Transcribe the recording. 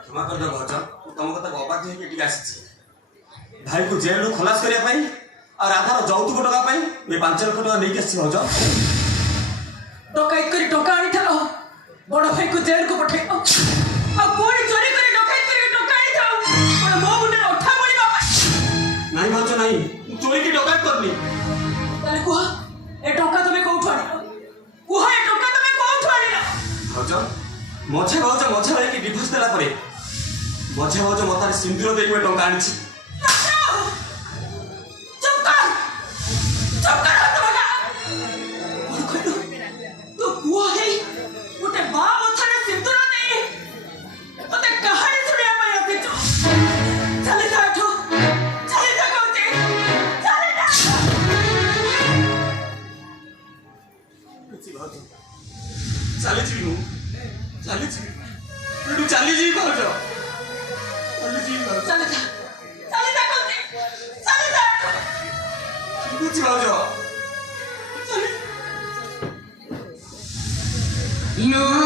क्षमा कर दो भाज तुम कथा अबाध्य होगी भाई को जेल रू खलास करने और राधार जौतुक टका 5 लाख टका नहीं आसी भाज डकैत करी टका आनी थालो बड़ भाई को जेल को पठे आ कोड़ी चोरी करी डकैत करी टका आनी थाओ बड़ मो मुंडे अठा बोली बाबा नहीं भाज नहीं चोरी की डकैत करनी ताले कुहा ए टका तुमे कोठु आनी कुहा ए टका तुमे कोठु आनी भाज मझे भाई की डिभोर्स देला परे मझे भाज मतार सिंदूर देई में टका आनी चली जी भाज No!